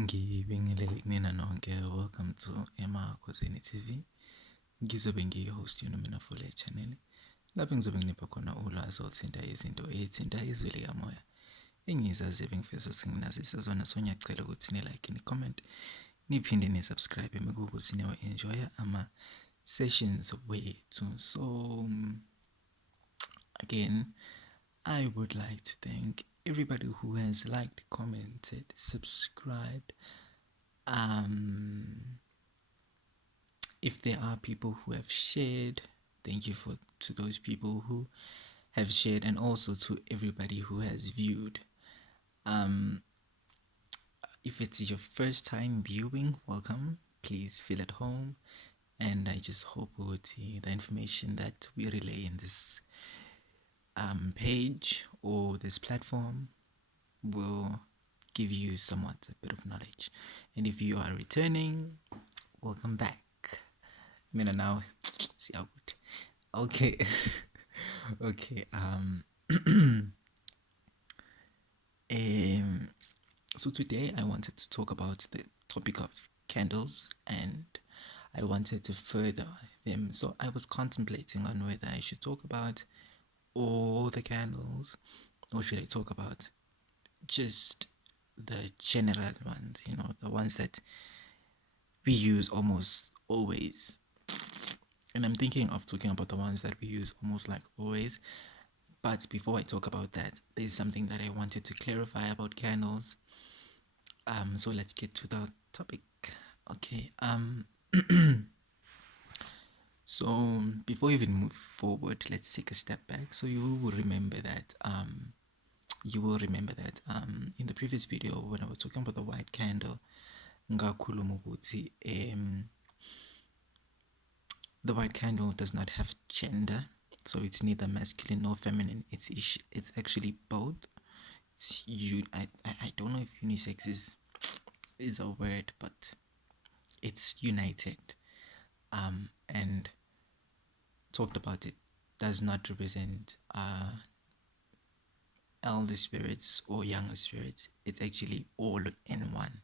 Ngibingelele kunina nonke, welcome to Emakhosini TV. Ngizobe ngiyi-host yenu mina for le channel. Lapho ngizobe nginipha khona ulwazi oluthinta izinto ey'thinta izwe likamoya. Engizaziyo bengifisa ukuthi nginazise zona, so ngiyacela ukuthi ni-like, ni-comment, niphinde ni-subscribe mekuwukuthi niyawa-enjoya ama-sessions wethu. So again, I would like to thank everybody who has liked, commented, subscribed. If there are people who have shared, thank you to those people who have shared, and also to everybody who has viewed. If it's your first time viewing, welcome. Please feel at home, and I just hope the information that we relay in this page or this platform will give you somewhat a bit of knowledge. And if you are returning, welcome back. Mina now, see how good. Okay. Okay. So today I wanted to talk about the topic of candles, and I wanted to further them. So I was contemplating on whether I should talk about all the candles, or should I talk about just the general ones, the ones that we use almost always. And I'm thinking of talking about the ones that we use almost like always. But before I talk about that, there's something that I wanted to clarify about candles. So let's get to the topic. Okay. So before we even move forward, let's take a step back. So you will remember that in the previous video when I was talking about the white candle, the white candle does not have gender, so it's neither masculine nor feminine. It's actually both. I don't know if unisex is a word, but it's united. And talked about it does not represent elder spirits or younger spirits. It's actually all in one.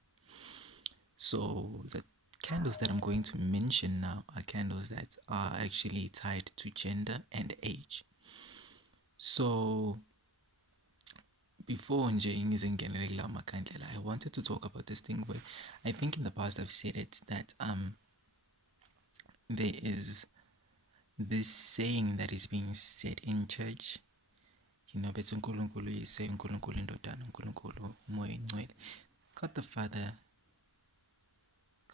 So the candles that I'm going to mention now are candles that are actually tied to gender and age. So before I wanted to talk about this thing where I think in the past I've said it, that there is this saying that is being said in church, bethi uNkulunkulu uyise, uNkulunkulu indodana, uNkulunkulu umoya ingcwele. God the Father,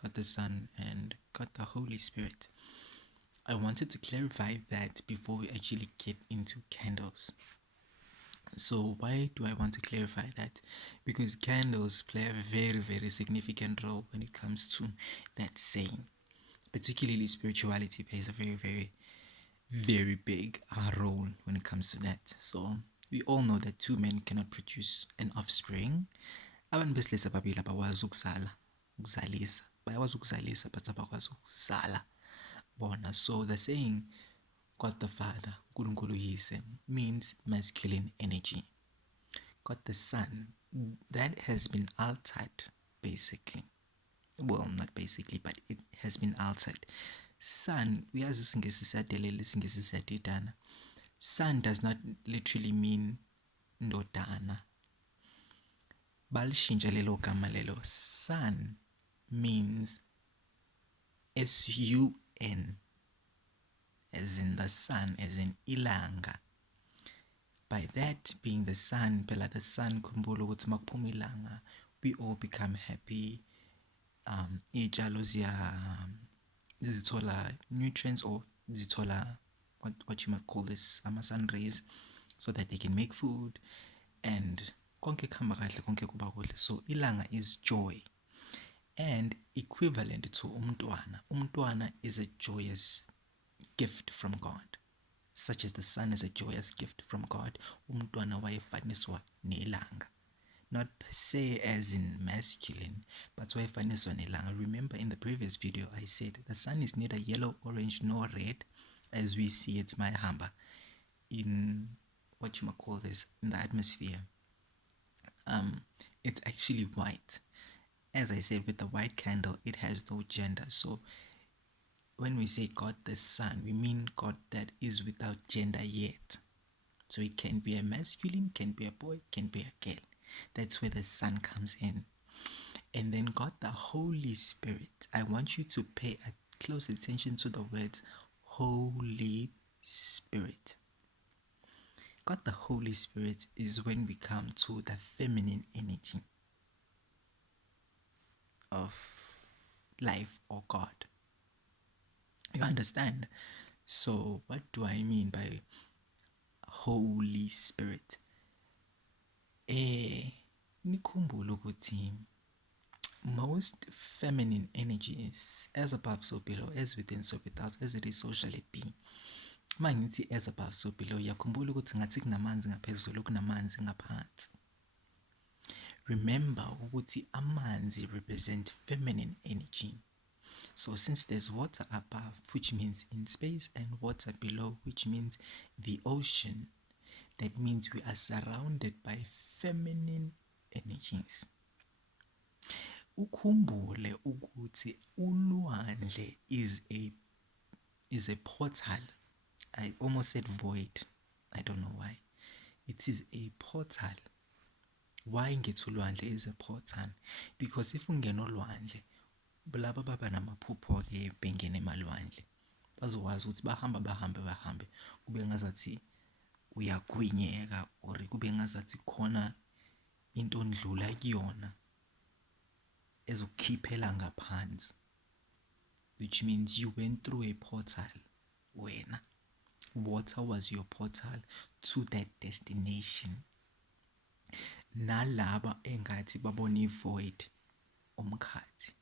God the Son, and God the Holy Spirit. I wanted to clarify that before we actually get into candles. So why do I want to clarify that? Because candles play a very, very significant role when it comes to that saying. Particularly spirituality plays a very, very, very big role when it comes to that. So we all know that two men cannot produce an offspring. Abantu besilisa babili abakwazi ukuzalisa. Bayakwazi ukuzalisa but abakwazi ukuzala bona. So the saying God the Father, uNkulunkulu uyise, means masculine energy. God the Son, that has been altered basically. Well, not basically, but it has been altered. Son, son does not literally mean ndodana. Balishintsha lelo gama lelo. Son means S-U-N, as in the sun, as in ilanga. By that being the sun, phela the sun, khumbula ukuthi makuphuma ilanga, we all become happy. Iy'tshalo zithola nutrients, or zithola what you might call this, sun rays, so that they can make food, and konke kuhamba kahle, konke kuba kuhle. So ilanga is joy, and equivalent to umntwana. Umntwana is a joyous gift from God, such as the sun is a joyous gift from God. Umntwana wayefaniswa nelanga, not per se as in masculine, but wayefaniswa nelanga. Remember in the previous video I said the sun is neither yellow, orange, nor red as we see it mayhamba in what you might call this, in the atmosphere. It's actually white. as I said, with the white candle, it has no gender. So when we say God the Son, we mean God that is without gender yet. So it can be a masculine, can be a boy, can be a girl. That's where the Son comes in. And then God the Holy Spirit. I want you to pay a close attention to the words Holy Spirit. God the Holy Spirit is when we come to the feminine energy of life or God. You understand? So what do I mean by Holy Spirit? Nikhumbule ukuthi most feminine energies, as above so below, as within so without, as it is so shall it be. Uma ngithi as above so below, yakhumbula ukuthi ngathi kunamanzi ngaphezulu kunamanzi ngaphansi. Remember ukuthi amanzi represent feminine energy. So since there's water above, which means in space, and water below, which means the ocean, that means we are surrounded by feminine energies. Ukhumbule ukuthi ulwandle is a portal. I almost said void. I don't know why. It is a portal. Why ngithi ulwandle is a portal? Because if ungena olwandle, laba baba namaphupho ke bengene emalwandle, bazokwazi ukuthi bahambe kube ngazathi uyagwinyeka, or kube ngazathi khona into ondlula kuyona ezokukhiphela ngaphansi, which means you went through a portal. Wena, water was your portal to that destination. Nalaba engathi babona void, umkhathi,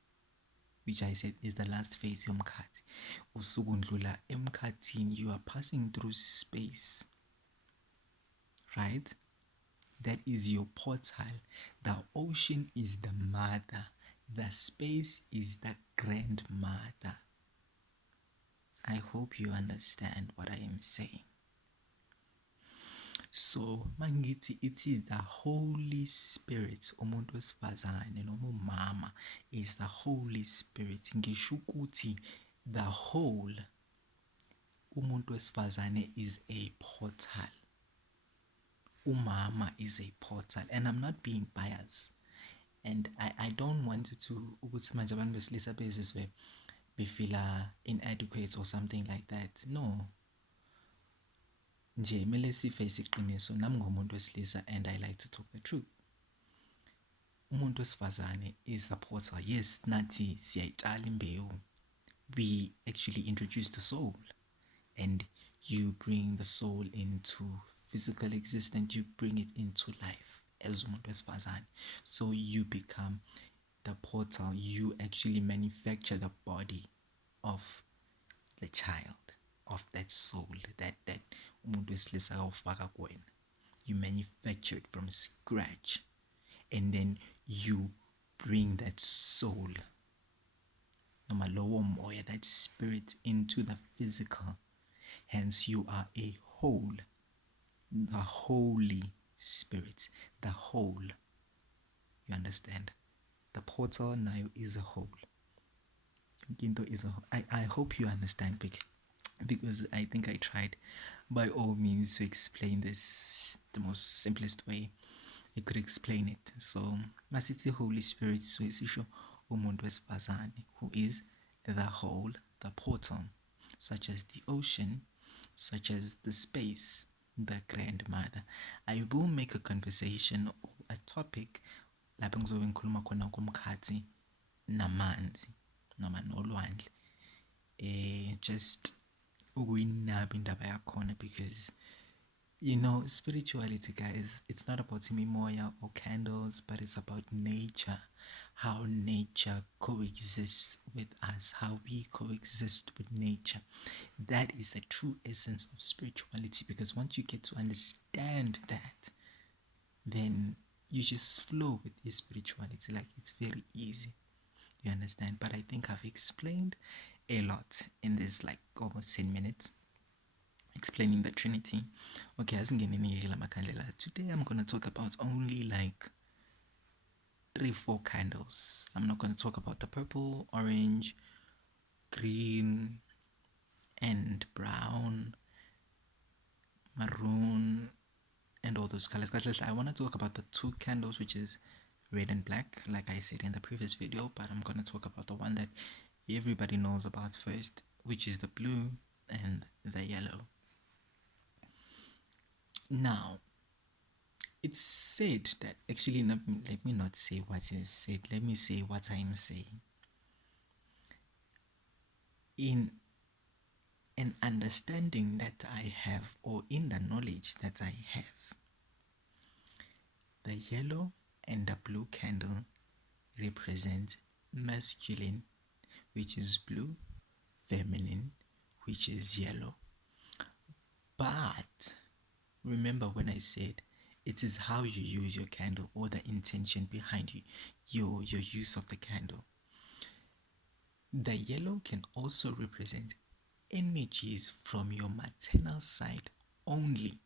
which I said is the last phase yomkhathi. Usuku ndlula emkhathini, you are passing through space, right? That is your portal. The ocean is the mother. The space is the grandmother. I hope you understand what I am saying. So mangithi it is the Holy Spirit, umuntu wesifazane noma umama is the Holy Spirit. Ngisho ukuthi the whole umuntu wesifazane is a portal. Umama is a portal, and I'm not being biased, and I don't want to ukuthi manje abantu besilisa bezizwe befila inadequate or something like that. No, nje mele siface iqiniso. Nami ngomuntu wesilisa and I like to talk the truth. Umuntu wesifazane is the portal. Yes, nathi siyayitshala imbewu. We actually introduce the soul, and you bring the soul into physical existence, you bring it into life as umuntu wesifazane. So you become the portal. You actually manufacture the body of the child, of that soul, that umuntu wesilisa awufaka kuwena. You manufacture it from scratch, and then you bring that soul, noma lowo moya, that spirit, into the physical. Hence you are a whole, the Holy Spirit, the whole. You understand? The portal now is a whole. I hope you understand, because I think I tried by all means to explain this the most simplest way I could explain it. So masithi Holy Spirit sisho umuntu wesifazane, who is the whole, the portal, such as the ocean, such as the space, the grandmother. I will make a conversation or a topic lapho ngizobe ngikhuluma khona ngomkhathi namanzi noma nolwandle, just ukuyinaba indaba yakhona, because spirituality, guys, it's not about imimoya or candles, but it's about nature, how nature coexists with us, how we coexist with nature. That is the true essence of spirituality, because once you get to understand that, then you just flow with this spirituality. Like, it's very easy. You understand? But I think I've explained a lot in this, like, almost 10 minutes. Explaining the Trinity. Okay, today I'm gonna talk about only like three, four candles. I'm not going to talk about the purple, orange, green, and brown, maroon, and all those colors. Guys, I want to talk about the two candles, which is red and black, like I said in the previous video, but I'm going to talk about the one that everybody knows about first, which is the blue and the yellow. Now, it's said that, actually, let me not say what is said, let me say what I'm saying. In an understanding that I have, or in the knowledge that I have, the yellow and the blue candle represent masculine, which is blue, feminine, which is yellow. But remember when I said it is how you use your candle, or the intention behind your use of the candle. The yellow can also represent energies from your maternal side only,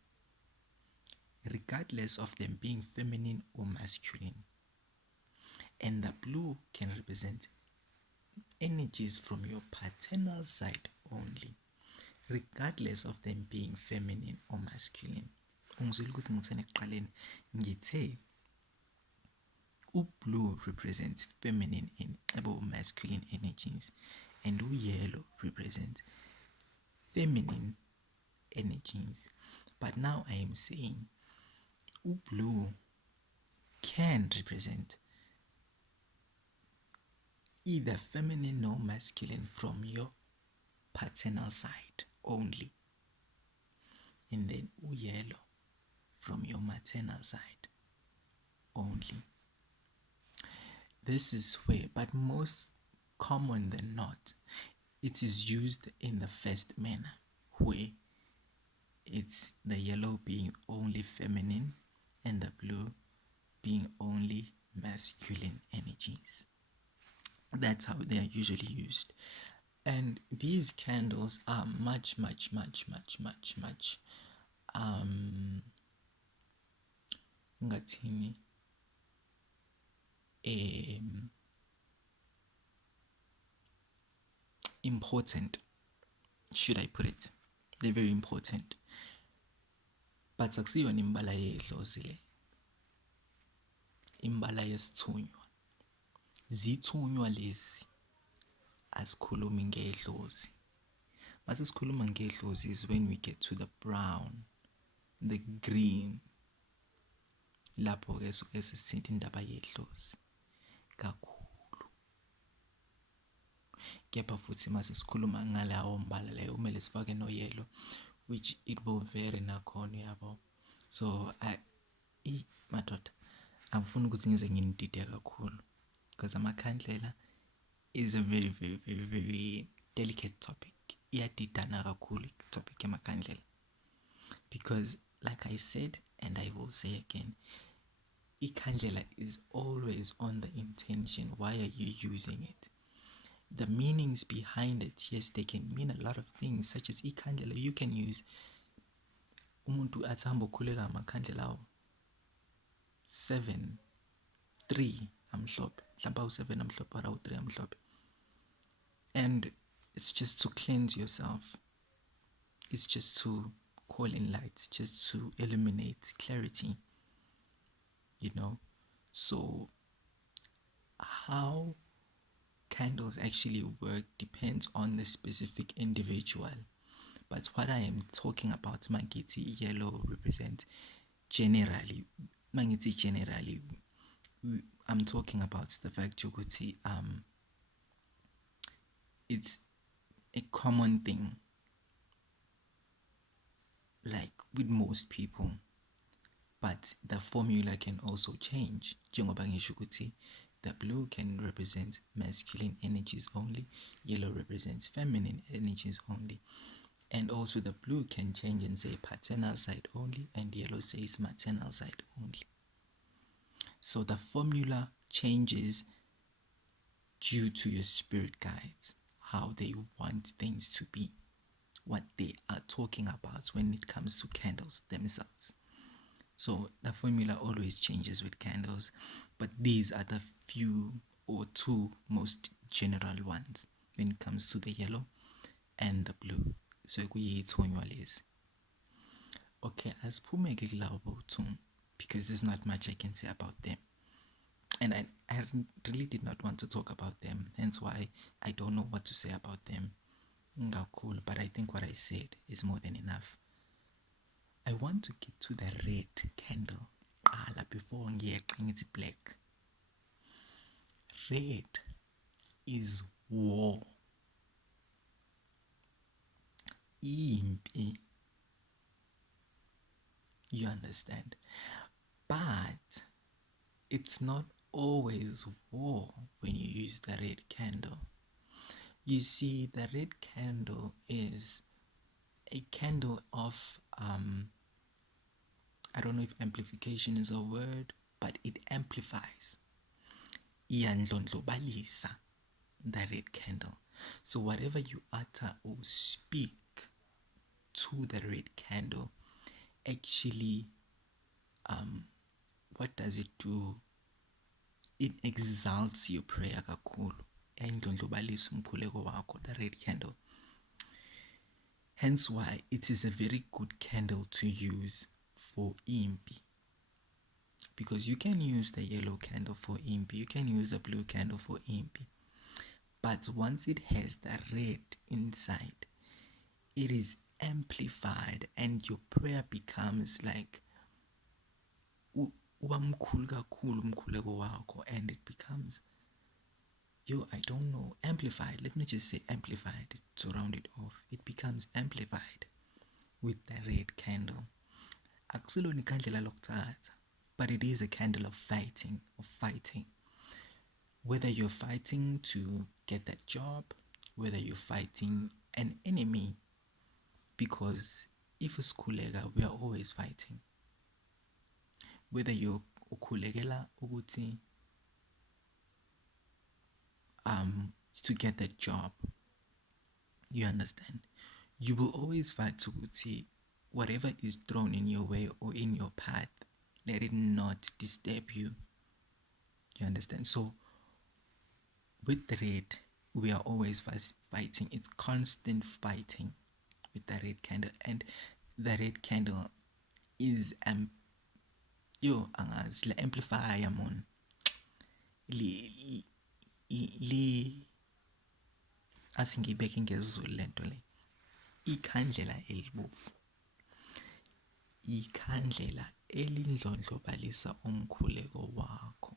regardless of them being feminine or masculine. And the blue can represent energies from your paternal side only, regardless of them being feminine or masculine. Ungizwile ukuthi ngithini ekuqaleni ngithe blue represents feminine and masculine energies, and yellow represents feminine energies. But now I am saying blue can represent either feminine or masculine from your paternal side only, and then yellow from your maternal side only. This is where, but most common than not, it is used in the first manner, where it's the yellow being only feminine and the blue being only masculine energies. That's how they are usually used. And these candles are much ngathini important, should I put it. They're very important. But akusiyona imbala yedlozi le, imbala yesithunywa. Zithunywa lezi, asikhulumi ngedlozi. Mase sikhuluma ngedlozi is when we get to the brown, the green. Lapho ke suke sesithinta indaba yedlozi kakhulu. Kepha futhi mase sikhuluma ngalawo mbala leyo kumele sifake no yellow, which it will vary nakhona yabo. So madoda, angifuni ukuthi ngize nginidide kakhulu, because amakhandlela is a very delicate topic. Iyadidana kakhulu topic yamakhandlela, because like I said and I will say again, ikhandlela is always on the intention. Why are you using it? The meanings behind it, yes, they can mean a lot of things, such as ikhandlela you can use. Umuntu athi hamba ukhuleka amakhandlela awo 7, 3 amhlophe, mhlawumbe awu7 amhlophe or awu3 amhlophe, and it's just to cleanse yourself, it's just to call in light, just to illuminate clarity, you know. So how candles actually work depends on the specific individual. But what I am talking about, mangiti yellow represent generally. Mangiti generally, I'm talking about the fact that it's a common thing, like with most people. But the formula can also change. Njengoba ngisho ukuthi the blue can represent masculine energies only, yellow represents feminine energies only. And also the blue can change and say paternal side only, and yellow says maternal side only. So the formula changes due to your spirit guides, how they want things to be, what they are talking about when it comes to candles themselves. So the formula always changes with candles, but these are the few or two most general ones when it comes to the yellow and the blue. So kuyithunywa lezi. Okay, asiphume-ke kulabo two because there's not much I can say about them. And I really did not want to talk about them, hence why I don't know what to say about them. Cool, but I think what I said is more than enough. I want to get to the red candle before ngiyeqa black. Red is war. Impi. You understand? But it's not always war when you use the red candle. You see, the red candle is a candle of I don't know if amplification is a word, but it amplifies. Iyandlondlobalisa, the red candle. So whatever you utter or speak to the red candle, actually, what does it do? It exalts your prayer kakhulu. Iyandlondlobalisa umkhuleko wakho, the red candle. Hence why it is a very good candle to use for impi. Because you can use the yellow candle for impi, you can use the blue candle for impi. But once it has the red inside, it is amplified and your prayer becomes like uba mkhulu kakhulu umkhuleko wakho, and it becomes I don't know, amplified. Let me just say amplified to round it off. It becomes amplified with the red candle. Akusilona ikhandlela lokuthatha, but it is a candle of fighting, Whether you're fighting to get that job, whether you're fighting an enemy, because if usikhuleka, we are always fighting. Whether you're ukhulekela ukuthi to get that job, you understand, you will always fight ukuthi whatever is thrown in your way or in your path, let it not disturb you. You understand? So with the red, we are always fighting. It's constant fighting with the red candle, and the red candle is le amplifier mon li asingibeke ngesiZulu lento le, ikhandlela elibovu, ikhandlela elindlondlobalisa umkhuleko wakho.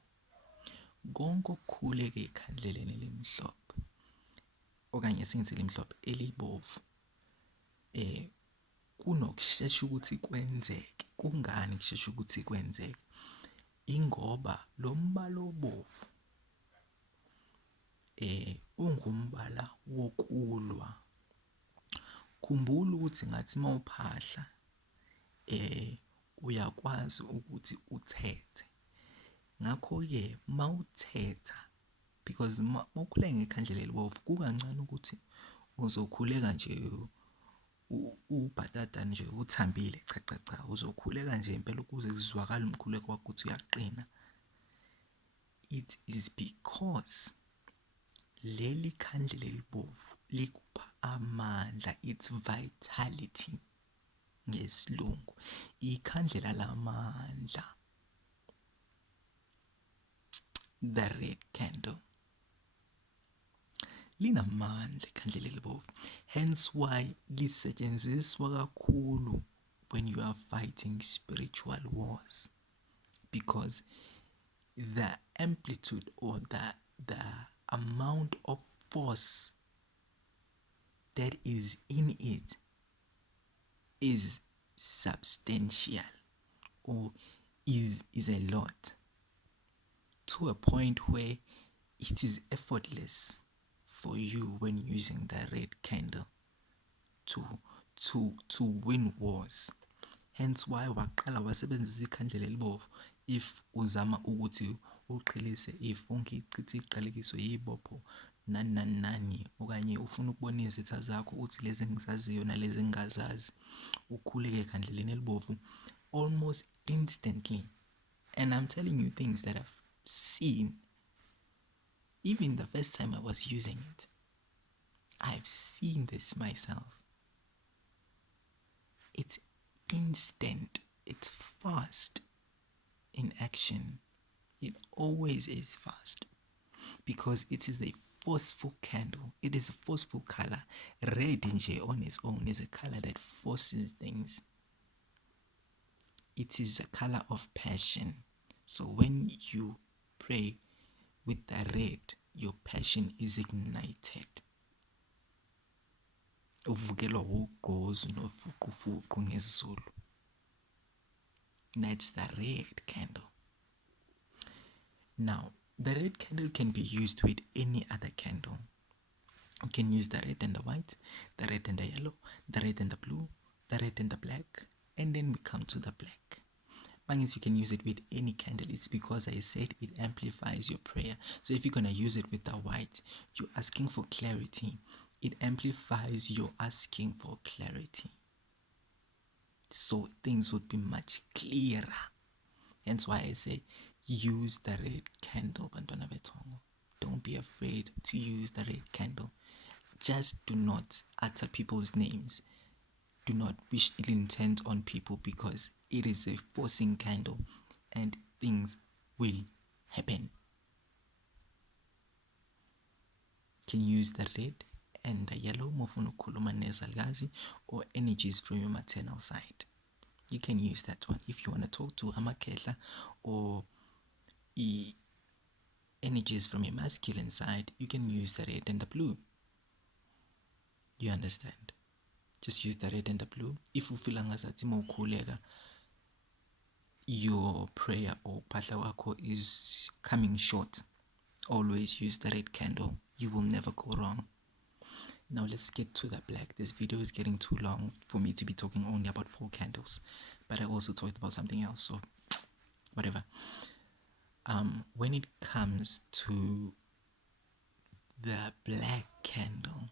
Konke okukhuleke ekhandleleni elimhlophe, okanye singithi elimhlophe, elibovu, kunokushesha ukuthi kwenzeke. Kungani kushesha ukuthi kwenzeke? Ingoba lo mbala obovu ungumbala wokulwa. Khumbula ukuthi ngathi mawuphahla uyakwazi ukuthi uthethe. Ngakho-ke mawuthetha, because mawukhuleka ngekhandlela elibovu, kukancane ukuthi uzokhuleka nje ubhatata nje uthambile, cha. Uzokhuleka nje impela ukuze kuzwakale umkhuleko wakho ukuthi uyaqina. It is because leli khandlela elibovu likupha amandla, it's vitality ngesilungu, ikhandlela lamandla, the red candle. Linamandla ikhandlela elibovu, hence why lisetshenziswa kakhulu when you are fighting spiritual wars, because the amplitude or the amount of force that is in it is substantial, or is a lot, to a point where it is effortless for you when using the red candle to win wars. Hence why waqala wasebenzisa ikhandlela elibovu if uzama ukuthi uqhelise ifunky ichithi iqalekiswe yibopho nani, okanye ufuna ukubona izitha zakho uthi lezi ngizaziyo nalezi ngingazazi, ukhuleke ekhandleleni elibovu almost instantly. And I'm telling you things that have seen, even the first time I was using it, I've seen this myself. It's instant, it's fast in action. It always is fast because it is a forceful candle. It is a forceful color. Red on its own is a color that forces things. It is a color of passion. So when you pray with the red, your passion is ignited. That's the red candle. Now, the red candle can be used with any other candle. You can use the red and the white, the red and the yellow, the red and the blue, the red and the black, and then we come to the black. Means you can use it with any candle. It's because I said it amplifies your prayer. So if you're going to use it with the white, you're asking for clarity. It amplifies your asking for clarity. So things would be much clearer. Hence why I say use the red candle, Bantwana Betongo. Don't be afraid to use the red candle. Just do not utter people's names. Do not wish ill intent on people because it is a forcing candle and things will happen. Can use the red and the yellow or energies from your maternal side. You can use that one if you want to talk to Amakehla or energies from your masculine side. You can use the red and the blue. You understand? Just use the red and the blue. If you feel like your prayer or phahla wakho is coming short, always use the red candle. You will never go wrong. Now let's get to the black. This video is getting too long for me to be talking only about 4 candles, but I also talked about something else, so whatever. When it comes to the black candle,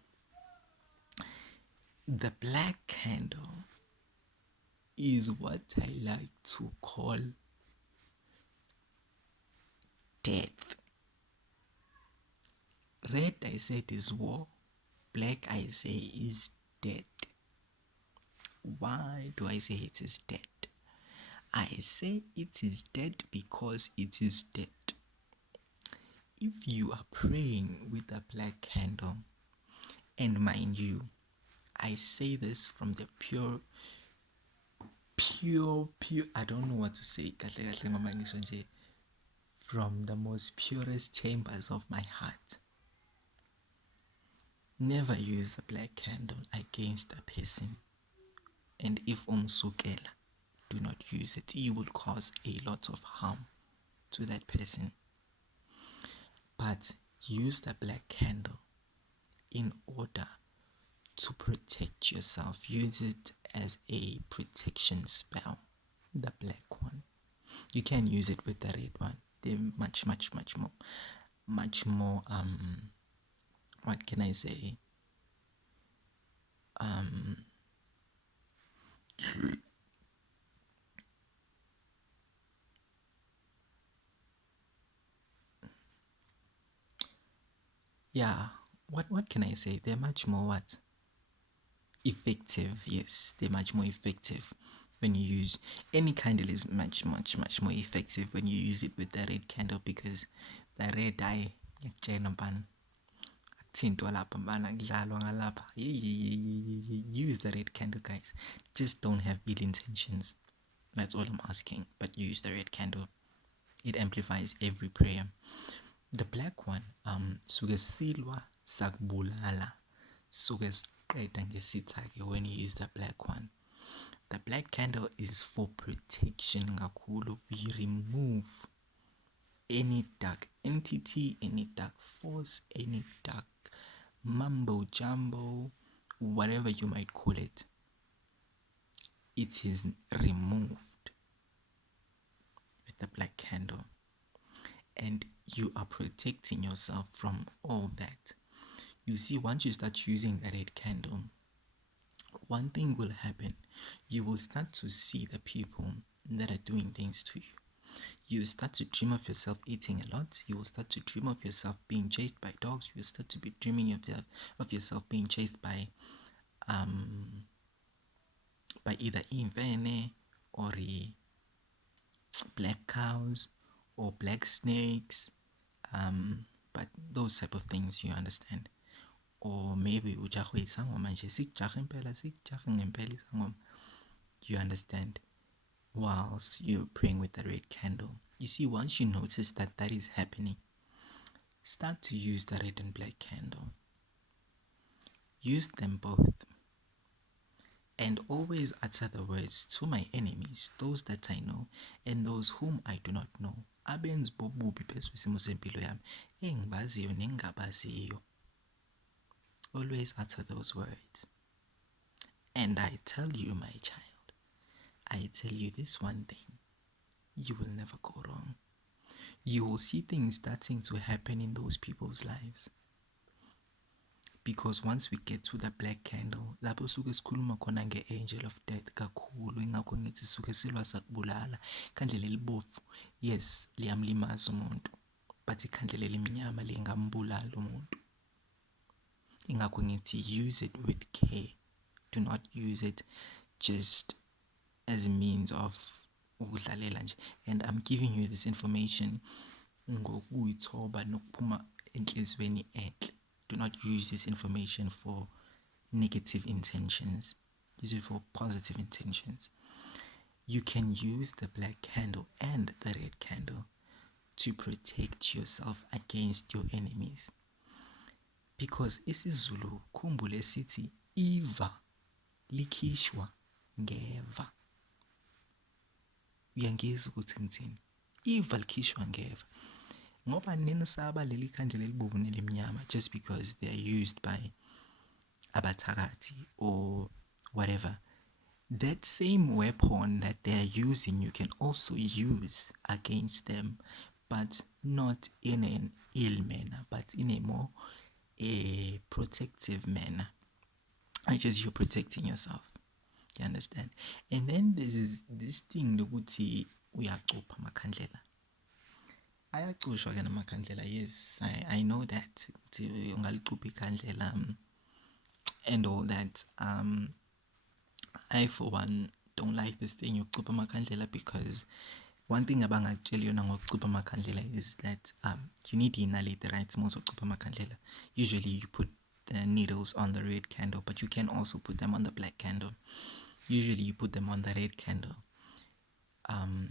the black candle is what I like to call death. Red, I said, is war. Black, I say, is death. Why do I say it is dead? I say it is dead because it is dead. If you are praying with a black candle, and mind you, I say this from the pure, I don't know what to say, from the most purest chambers of my heart. Never use a black candle against a person. And if umsukela, do not use it. You will cause a lot of harm to that person. But use the black candle in order to protect yourself. Use it as a protection spell. The black one. You can use it with the red one. They're much more what can I say? Yeah, what can I say? They're much more effective. Yes, they're much more effective when you use any candle. Is much more effective when you use it with the red candle, because the red eye use the red candle, guys. Just don't have ill intentions. That's all I'm asking. But use the red candle. It amplifies every prayer. The black one, suke silwa sakbulala, suke siqeda ngesitha-ke when you use the black one. The black candle is for protection kakhulu. We remove any dark entity, any dark force, any dark mumbo jumbo, whatever you might call it. It is removed with the black candle. And you are protecting yourself from all that. You see, once you start using the red candle, one thing will happen. You will start to see the people that are doing things to you. You start to dream of yourself eating a lot. You will start to dream of yourself being chased by dogs. You will start to be dreaming of yourself being chased by either imvene or black cows or black snakes, but those type of things, you understand. Or maybe ujahwe isangoma nje sikujahe impela sikujahe ngempela isangoma, you understand, whilst you're praying with the red candle. You see, once you notice that that is happening, start to use the red and black candle. Use them both. And always utter the words, to my enemies, those that I know, and those whom I do not know. Abenzi bobubi phezu kwesimo sempilo yami, engibaziyo nengingabaziyo. Always utter those words. And I tell you, my child, I tell you this one thing, you will never go wrong. You will see things starting to happen in those people's lives. Because once we get to the black candle, lapho suke sikhuluma khona nge-angel of death kakhulu, ingakho ngithi suke silwa sakubulala. Ikhandlela elibovu, yes, liyamlimaza umuntu, but ikhandlela elimnyama lingambulala umuntu. Ingakho ngithi use it with care. Do not use it just as a means of ukudlalela nje. And I'm giving you this information ngokuyithoba nokuphuma enhlizweni enhle. Do not use this information for negative intentions. Use it for positive intentions. You can use the black candle and the red candle to protect yourself against your enemies. Because isiZulu khumbule sithi iva likhishwa ngeva. Uyangizwa ukuthi ngithini? Iva likhishwa ngeva. Ngoba ninisaba leli khandlela elibovu nelimnyama just because they are used by abathakathi or whatever. That same weapon that they are using, you can also use against them, but not in an ill manner, but in a more protective manner. Just you're protecting yourself. You understand? And then there's this thing lokuthi uyacupha amakhandlela. Ayacushwa ke namakhandlela, yes, I know that. Ungalicupha ikhandlela and all that. I for one don't like this thing yokucupha amakhandlela, because one thing abangakutshela yona ngokucupha amakhandlela is that you need inalite, right? Most of amakhandlela, usually you put the needles on the red candle, but you can also put them on the black candle. Usually you put them on the red candle.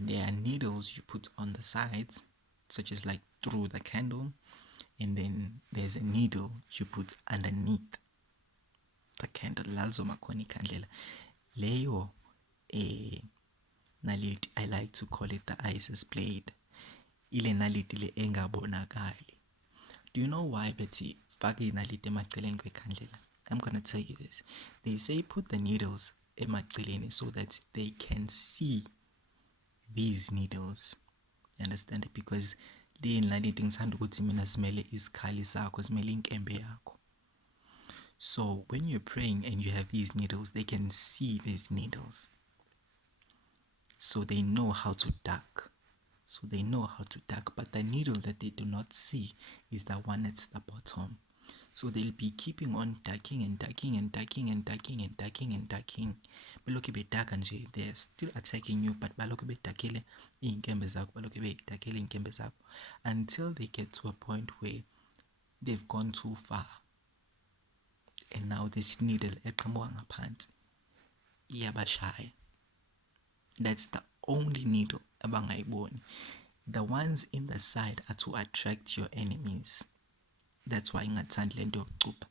There are needles you put on the sides, such as like through the candle, and then there's a needle you put underneath the candle. Lalzoma khona ikhandlela leyo naliti, I like to call it the Isis blade. Ile naliti le engabonakali. Do you know why Betty fake naliti emaceleni kwekhandlela? I'm gonna tell you this. They say put the needles emaceleni so that they can see these needles. You understand it? Because le naliti ngithanda ukuthi mina simele isikhali sakho, simele inkembe yakho. So when you're praying and you have these needles, they can see these needles. So they know how to duck. But the needle that they do not see is the one at the bottom. So they'll be keeping on ducking and ducking and ducking and ducking and ducking and ducking. Baloke bedaka nje, they're still attacking you, but baloke bedakele inkembe zakho, baloke bedakele inkembe zakho, until they get to a point where they've gone too far. And now this needle eqhamuka ngaphansi iyabashaya. That's the only needle abangayiboni. The ones in the side are to attract your enemies. That's why ingathandi lento yokucupha.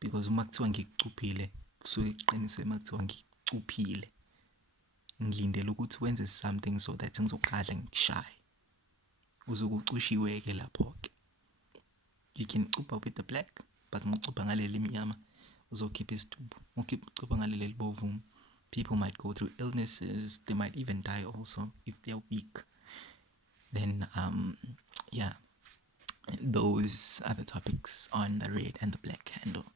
Because uma kuthiwa ngikucuphile, kusuke iqiniso uma kuthiwa ngikucuphile, ngilindele ukuthi wenze something so that ngizokadla ngikushaye. Uzobe ucushiwe ke lapho ke. You can cupha with the black, but ngicupha ngaleli mnyama uzokhipha isithupha. Ngicupha ngaleli libovu, people might go through illnesses, they might even die also if they're weak. Then yeah, those are the topics on the red and the black candle.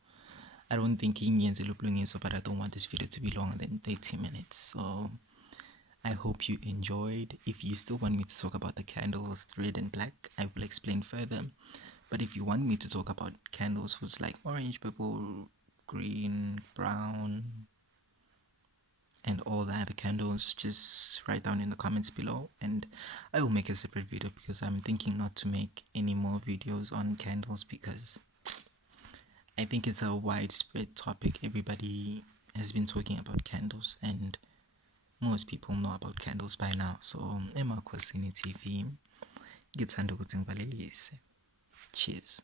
I don't think ingiyenzile ubulungiswa, but I don't want this video to be longer than 30 minutes, so I hope you enjoyed. If you still want me to talk about the candles, red and black, I will explain further. But if you want me to talk about candles with like orange, purple, green, brown, and all the other candles, just write down in the comments below and I will make a separate video, because I'm thinking not to make any more videos on candles because I think it's a widespread topic. Everybody has been talking about candles and most people know about candles by now. So emakhosini TV ngithanda ukuthi ngivalelise. Cheers.